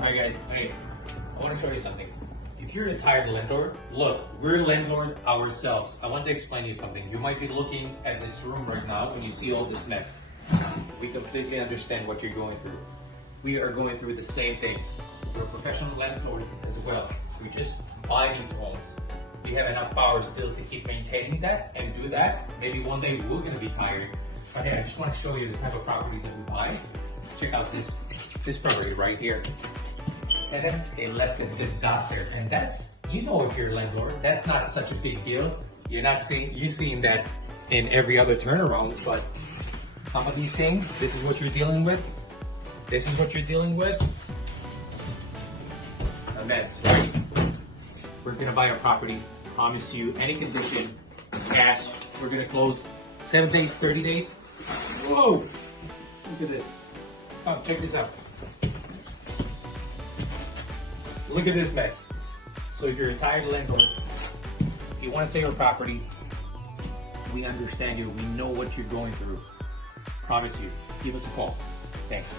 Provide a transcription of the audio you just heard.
Alright guys, hey, I want to show you something. If you're a tired landlord, look, we're landlord ourselves. I want to explain to you something. You might be looking at this room right now and you see all this mess. We completely understand what you're going through. We are going through the same things. We're professional landlords as well. We just buy these homes. We have enough power still to keep maintaining that and do that. Maybe one day we're going to be tired. But hey, I just want to show you the type of properties that we buy. Check out this property right here. Tenant, they left a disaster. And that's, you know, if you're a landlord, that's not such a big deal. You're seeing that in every other turnarounds, but some of these things, this is what you're dealing with. This is what you're dealing with. A mess, right? We're gonna buy a property, promise you any condition, cash. We're gonna close 7 days, 30 days. Whoa, look at this. Come, check this out. Look at this mess. So if you're a tired landlord, if you want to sell your property, we understand you. We know what you're going through. Promise you. Give us a call. Thanks.